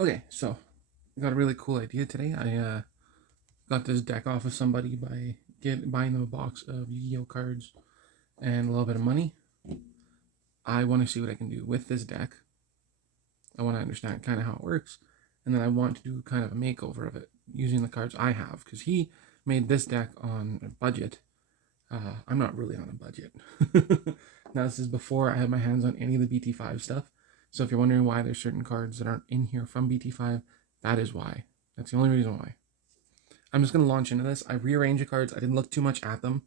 Okay, so I got a really cool idea today. I got this deck off of somebody by buying them a box of Yu-Gi-Oh cards and a little bit of money. I want to see what I can do with this deck. I want to understand kind of how it works, and then I want to do kind of a makeover of it using the cards I have, because he made this deck on a budget. I'm not really on a budget. Now, this is before I had my hands on any of the BT5 stuff. So if you're wondering why there's certain cards that aren't in here from BT5, that is why. That's the only reason why. I'm just going to launch into this. I rearranged the cards. I didn't look too much at them.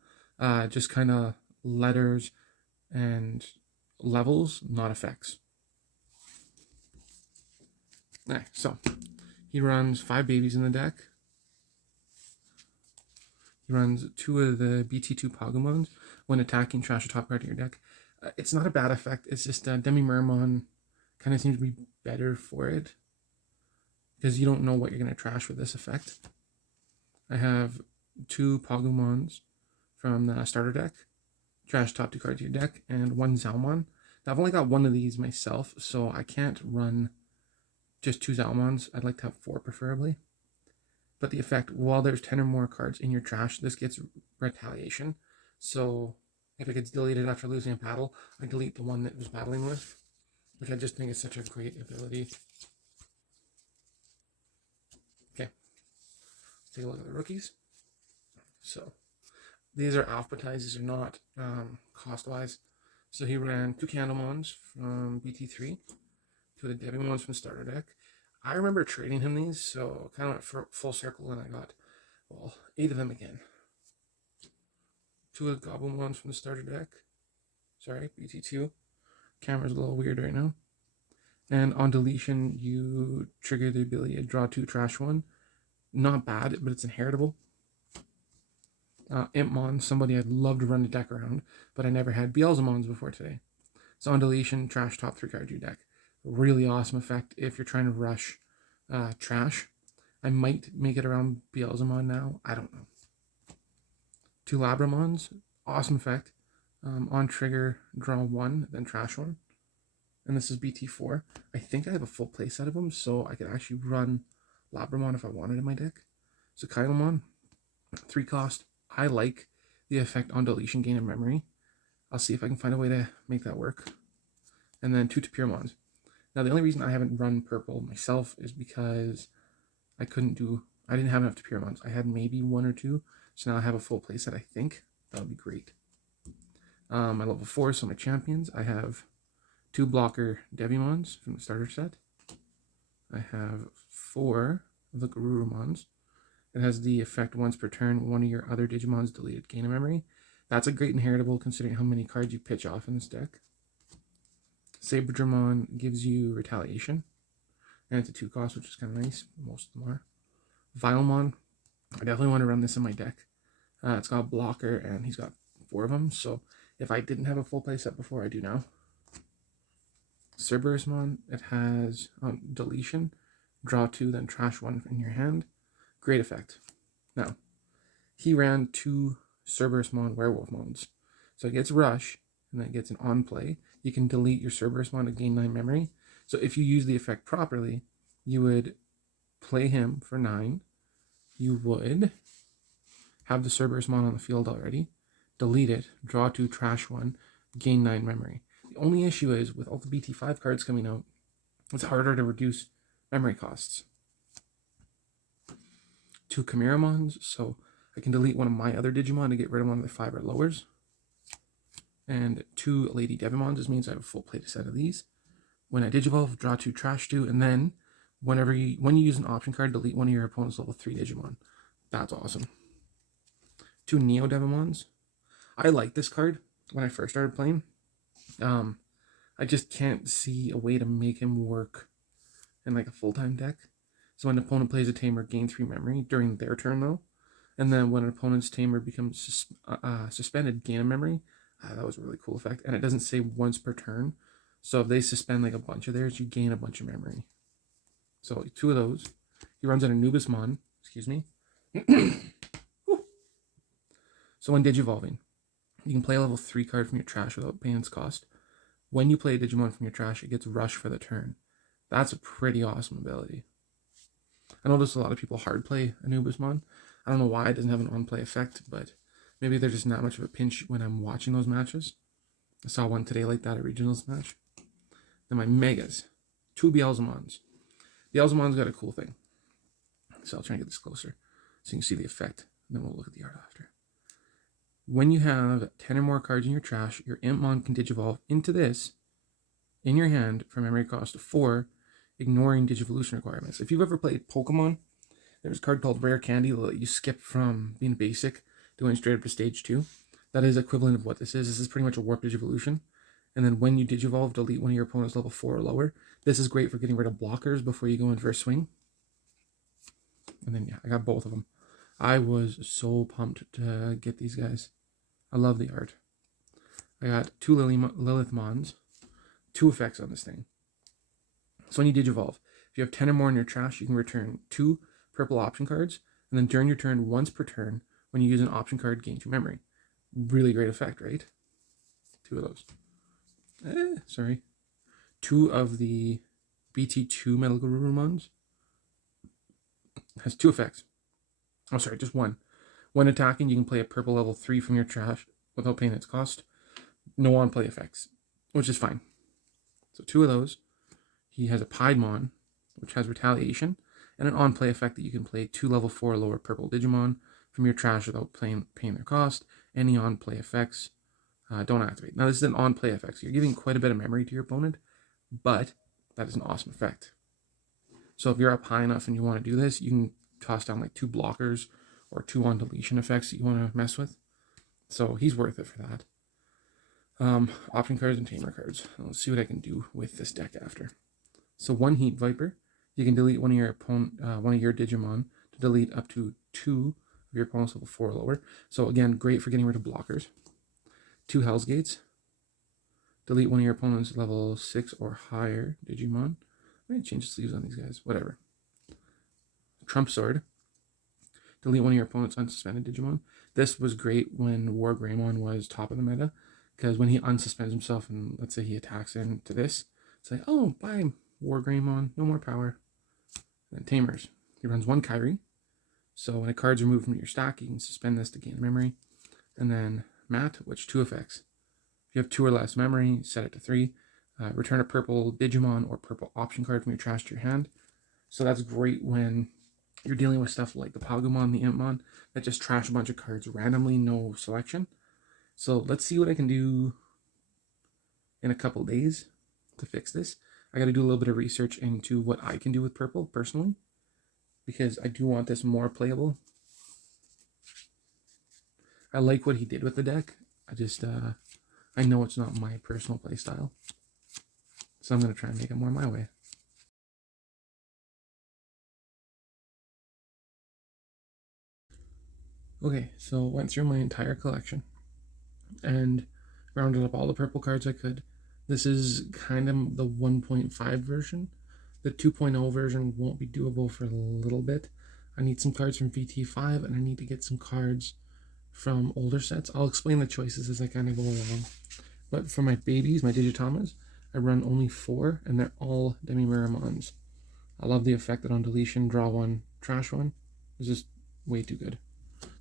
Just kind of letters and levels, not effects. Alright, so he runs 5 babies in the deck. He runs 2 of the BT2 Pagumons. When attacking, trash a top card in your deck. It's not a bad effect. It's just Demi-Mermon kind of seems to be better for it, because you don't know what you're going to trash with this effect. I have 2 Pagumons from the starter deck. Trash top 2 cards of your deck, and 1 Zalmon. Now, I've only got 1 of these myself, so I can't run just 2 Zalmons. I'd like to have 4 preferably. But the effect, while there's 10 or more cards in your trash, this gets retaliation. So if it gets deleted after losing a battle, I delete the one that it was battling with, which I just think is such a great ability. Okay, let's take a look at the rookies. So these are alphabetized, these are not cost-wise. So he ran 2 Candlemons from BT3, 2 of the Devimons from the starter deck. I remember trading him these, so kind of went for full circle, and I got, well, 8 of them again. 2 of the Goblimons from the starter deck. Sorry, BT2. Camera's a little weird right now. And on deletion, you trigger the ability to draw 2, trash 1. Not bad, but it's inheritable. Impmon, somebody I'd love to run the deck around, but I never had Beelzemons before today. So on deletion, trash top 3 cards of your deck. Really awesome effect if you're trying to rush trash. I might make it around Beelzemon now. I don't know. 2 Labramons. Awesome effect. On trigger, draw 1, then trash 1. And this is BT4. I think I have a full playset of them, so I could actually run Labramon if I wanted in my deck. So Kailamon, 3 cost. I like the effect on deletion, gain of memory. I'll see if I can find a way to make that work. And then 2 Tapirmons. Now, the only reason I haven't run purple myself is because I didn't have enough Tapirmons. I had maybe 1 or 2, so now I have a full playset, I think. That would be great. My level 4, so my champions, I have 2 blocker Devimons from the starter set. I have 4 of the Garurumons. It has the effect once per turn, 1 of your other Digimon's deleted gain of memory. That's a great inheritable considering how many cards you pitch off in this deck. Saberdramon gives you retaliation, and it's a 2 cost, which is kind of nice. Most of them are. Vilemon, I definitely want to run this in my deck. It's got a blocker, and he's got 4 of them, so if I didn't have a full playset before, I do now. Cerberusmon, it has deletion, draw 2, then trash 1 in your hand. Great effect. Now, he ran 2 Cerberusmon Werewolfmons, so it gets rush, and then it gets an on play. You can delete your Cerberusmon to gain 9 memory. So if you use the effect properly, you would play him for 9. You would have the Cerberusmon on the field already, delete it, draw 2, trash 1, gain 9 memory. The only issue is, with all the BT5 cards coming out, it's harder to reduce memory costs. 2 Chimeramons, so I can delete one of my other Digimon to get rid of one of the 5 or lowers. And 2 Lady Devimons. This means I have a full play set of these. When I Digivolve, draw 2, trash 2, and then when you use an option card, delete one of your opponent's level 3 Digimon. That's awesome. 2 Neo Devimons. I like this card when I first started playing. I just can't see a way to make him work in like a full-time deck. So when an opponent plays a tamer, gain 3 memory during their turn though. And then when an opponent's tamer becomes suspended, gain a memory. That was a really cool effect. And it doesn't say once per turn. So if they suspend like a bunch of theirs, you gain a bunch of memory. So 2 of those. He runs an Anubismon. Excuse me. So when Digivolving, you can play a level 3 card from your trash without paying its cost. When you play a Digimon from your trash, it gets rush for the turn. That's a pretty awesome ability. I noticed a lot of people hard play Anubismon. I don't know why it doesn't have an on-play effect, but maybe they're just not much of a pinch when I'm watching those matches. I saw one today like that, a regionals match. Then my Megas. 2 Beelzemons. Beelzemon's got a cool thing. So I'll try and get this closer so you can see the effect. And then we'll look at the art after. When you have 10 or more cards in your trash, your Impmon can Digivolve into this in your hand for memory cost of 4, ignoring Digivolution requirements. If you've ever played Pokemon, there's a card called Rare Candy that let you skip from being basic to going straight up to stage 2. That is equivalent of what this is. This is pretty much a Warp Digivolution. And then when you Digivolve, delete one of your opponent's level 4 or lower. This is great for getting rid of blockers before you go in for a swing. And then, yeah, I got both of them. I was so pumped to get these guys. I love the art. I got 2 Lilithmons, 2 effects on this thing. So when you Digivolve, if you have 10 or more in your trash, you can return 2 purple option cards, and then during your turn, once per turn, when you use an option card, gain 2 memory. Really great effect, right? 2 of those. Sorry. 2 of the BT2 Metal Garurumons. Has 2 effects. Oh, sorry, just 1. When attacking, you can play a purple level 3 from your trash without paying its cost. No on-play effects, which is fine. So 2 of those. He has a Piedmon, which has Retaliation, and an on-play effect that you can play 2 level 4 or lower purple Digimon from your trash without paying their cost. Any on-play effects don't activate. Now, this is an on-play effect, so you're giving quite a bit of memory to your opponent, but that is an awesome effect. So if you're up high enough and you want to do this, you can toss down like 2 blockers or 2 on deletion effects that you want to mess with. So he's worth it for that. Option cards and tamer cards. Let's see what I can do with this deck after. So 1 Heat Viper. You can delete one of your Digimon to delete up to 2 of your opponent's level 4 or lower. So again, great for getting rid of blockers. 2 Hell's Gates. Delete one of your opponent's level 6 or higher Digimon. I might change the sleeves on these guys. Whatever. Trump Sword. Delete one of your opponent's unsuspended Digimon. This was great when War Greymon was top of the meta, because when he unsuspends himself and let's say he attacks into this, it's like, oh, bye, War Greymon, no more power. And then Tamers. He runs 1 Kyrie. So when a card's removed from your stack, you can suspend this to gain memory. And then Matt, which 2 effects. If you have 2 or less memory, set it to 3. Return a purple Digimon or purple option card from your trash to your hand. So that's great when you're dealing with stuff like the Pagumon, the Impmon, that just trash a bunch of cards randomly, no selection. So let's see what I can do in a couple days to fix this. I got to do a little bit of research into what I can do with purple personally, because I do want this more playable. I like what he did with the deck. I know it's not my personal play style. So I'm going to try and make it more my way. Okay, so went through my entire collection and rounded up all the purple cards I could. This is kind of the 1.5 version. The 2.0 version won't be doable for a little bit. I need some cards from BT5 and I need to get some cards from older sets. I'll explain the choices as I kind of go along. But for my babies, my Digitamas, I run only 4 and they're all Demi-Miramons. I love the effect that on deletion, draw 1, trash 1. It's just way too good.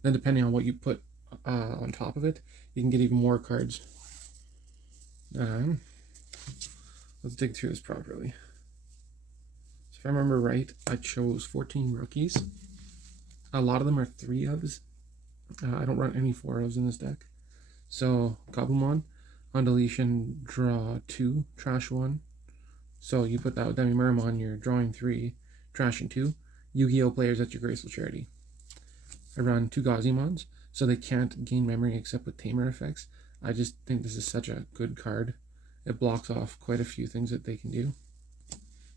Then depending on what you put on top of it, you can get even more cards. Let's dig through this properly. So if I remember right, I chose 14 rookies. A lot of them are 3 ofs. I don't run any 4 ofs in this deck. So Gabumon, on deletion, draw 2, trash 1. So you put that with Demi-Miramon, you're drawing 3, trashing 2. Yu-Gi-Oh players, that's your Graceful Charity. I run 2 Gazimons, so they can't gain memory except with tamer effects. I just think this is such a good card. It blocks off quite a few things that they can do.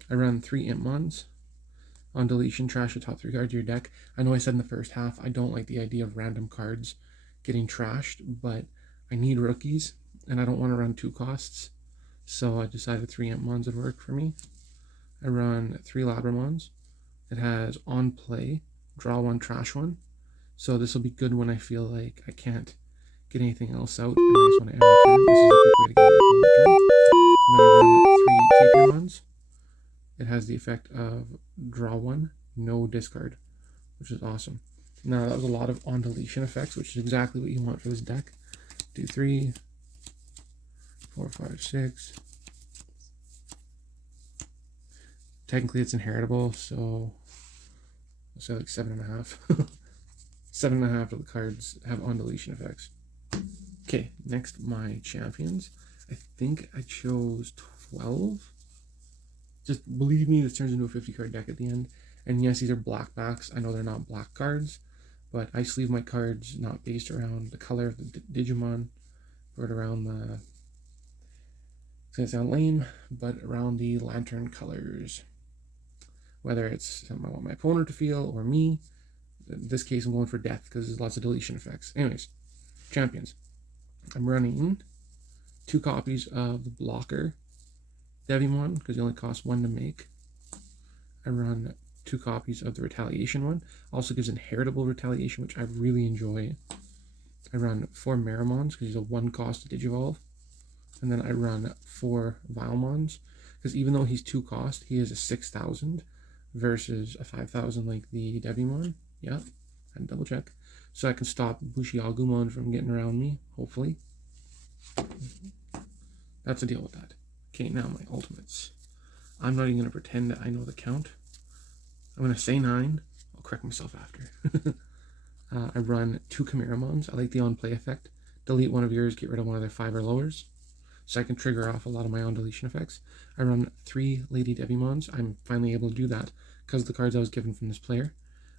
I run 3 Impmons. On deletion, trash the top 3 cards of your deck. I know I said in the first half, I don't like the idea of random cards getting trashed, but I need rookies, and I don't want to run 2 costs. So I decided 3 Impmons would work for me. I run 3 Labramons. It has on play, draw 1, trash 1. So this will be good when I feel like I can't get anything else out and I just want to end my turn. This is a quick way to get my opponent turn. And then I run 3 Tapir ones. it has the effect of draw one, no discard, which is awesome. Now, that was a lot of on deletion effects, which is exactly what you want for this deck. 2, 3, 4, 5, 6. Technically, it's inheritable, so let's say like 7.5. 7.5 of the cards have on deletion effects. Okay, next, my champions. I think I chose 12. Just believe me, this turns into a 50 card deck at the end. And yes, these are black backs. I know they're not black cards, but I sleeve my cards not based around the color of the Digimon, but around the, it's gonna sound lame, but around the lantern colors. Whether it's something I want my opponent to feel or me. In this case, I'm going for death because there's lots of deletion effects. Anyways, champions. I'm running 2 copies of the blocker Devimon because it only costs 1 to make. I run 2 copies of the retaliation one. Also gives inheritable retaliation, which I really enjoy. I run 4 Meramons because he's a 1 cost to Digivolve. And then I run 4 Vilemons because even though he's 2 cost, he is a 6,000 versus a 5,000 like the Devimon. Yeah, I had to double check. So I can stop Bushiagumon from getting around me, hopefully. That's the deal with that. Okay, now my ultimates. I'm not even going to pretend that I know the count. I'm going to say 9. I'll correct myself after. I run 2 Chimeramons. I like the on-play effect. Delete one of yours, get rid of one of their 5 or lowers. So I can trigger off a lot of my own deletion effects. I run 3 Lady Devimons. I'm finally able to do that because of the cards I was given from this player.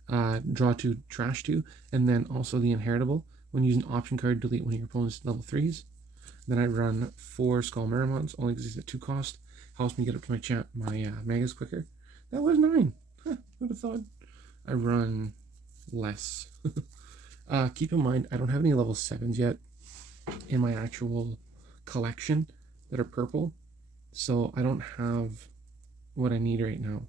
Draw 2, trash 2, and then also the inheritable. When you use an option card, delete one of your opponent's level 3s. Then I run 4 Skull Meramons, only exist at 2 cost. Helps me get up to my Megas quicker. That was 9. Huh, who'd have thought? I run less. Keep in mind, I don't have any level 7s yet in my actual collection that are purple. So I don't have what I need right now.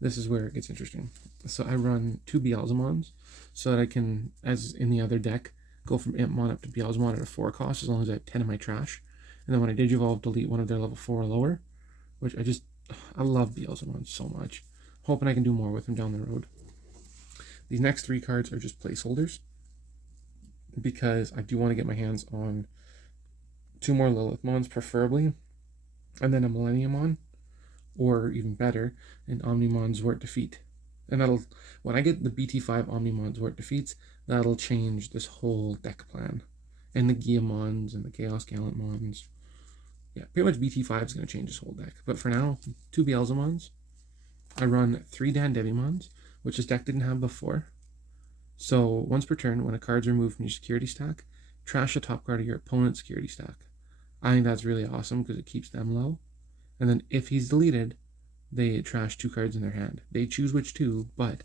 This is where it gets interesting. So I run 2 Beelzemons so that I can, as in the other deck, go from Impmon up to Beelzemon at a 4 cost as long as I have 10 in my trash. And then when I Digivolve, delete one of their level 4 or lower, which I love Beelzemon so much. Hoping I can do more with them down the road. These next 3 cards are just placeholders because I do want to get my hands on 2 more Lilithmons preferably, and then a Millenniumon, or even better, an Omnimon Zwart Defeat. And that'll, when I get the BT5 Omnimon Zwart Defeats, that'll change this whole deck plan. And the Guillemons and the Chaos Gallantmons. Yeah, pretty much BT5 is going to change this whole deck. But for now, 2 Beelzemons. I run 3 Dandevimons, which this deck didn't have before. So once per turn, when a card's removed from your security stack, trash the top card of your opponent's security stack. I think that's really awesome because it keeps them low. And then if he's deleted, they trash 2 cards in their hand. They choose which 2, but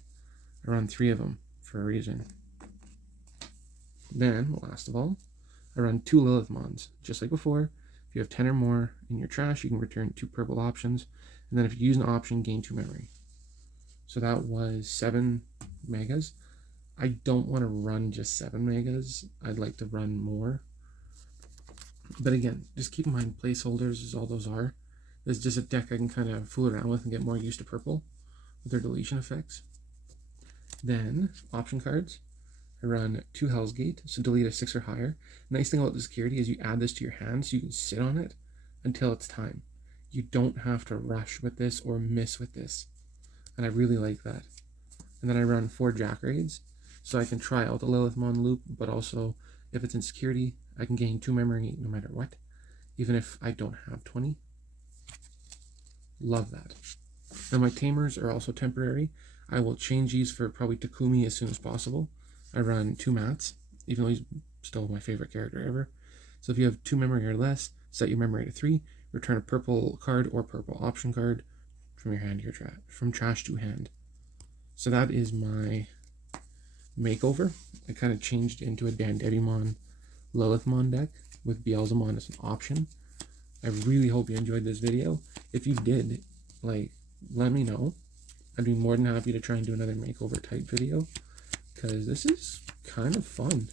I run 3 of them for a reason. Then, last of all, I run 2 Lilithmons. Just like before, if you have 10 or more in your trash, you can return 2 purple options. And then if you use an option, gain 2 memory. So that was 7 megas. I don't want to run just 7 megas. I'd like to run more. But again, just keep in mind placeholders is all those are. It's just a deck I can kind of fool around with and get more used to purple with their deletion effects. Then, option cards. I run 2 Hell's Gate, so delete a 6 or higher. Nice thing about the security is you add this to your hand so you can sit on it until it's time. You don't have to rush with this or miss with this. And I really like that. And then I run 4 Jack Raids, so I can try out the Lilithmon loop, but also if it's in security, I can gain 2 memory no matter what, even if I don't have 20. Love that. Now my tamers are also temporary. I will change these for probably Takumi as soon as possible. I run 2 Mats, even though he's still my favorite character ever. So if you have 2 memory or less, set your memory to 3, return a purple card or purple option card from your hand to your trash, from trash to hand. So that is my makeover. I kind of changed into a Dandevimon Lilithmon deck with Beelzemon as an option. I really hope you enjoyed this video. If you did, let me know. I'd be more than happy to try and do another makeover type video because this is kind of fun.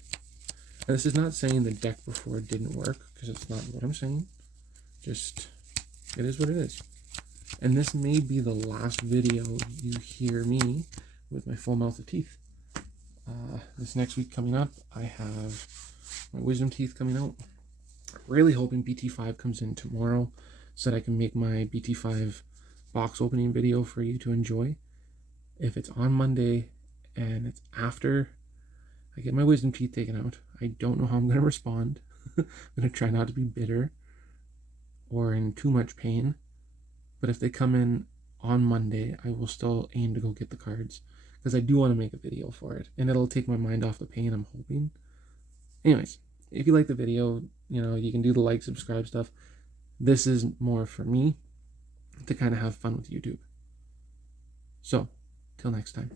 And this is not saying the deck before didn't work because it's not what I'm saying. Just, it is what it is. And this may be the last video you hear me with my full mouth of teeth. This next week coming up, I have my wisdom teeth coming out. Really hoping BT5 comes in tomorrow so that I can make my BT5 box opening video for you to enjoy. If it's on Monday and it's after I get my wisdom teeth taken out, I don't know how I'm going to respond. I'm going to try not to be bitter or in too much pain. But if they come in on Monday, I will still aim to go get the cards because I do want to make a video for it. And it'll take my mind off the pain, I'm hoping. Anyways, if you like the video, you can do the like, subscribe stuff. This is more for me to kind of have fun with YouTube. So, till next time.